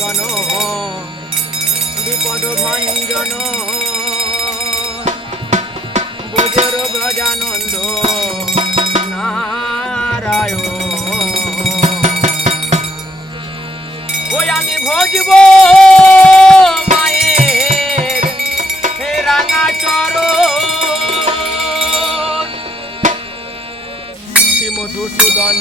মধুসূদন বিপদ ভঞ্জন বোজর ব্রজানন্দ নারায়ণ। ওই আমি ভজব মায়ের হে রাঙা চরণ। শ্রী মধুসূদন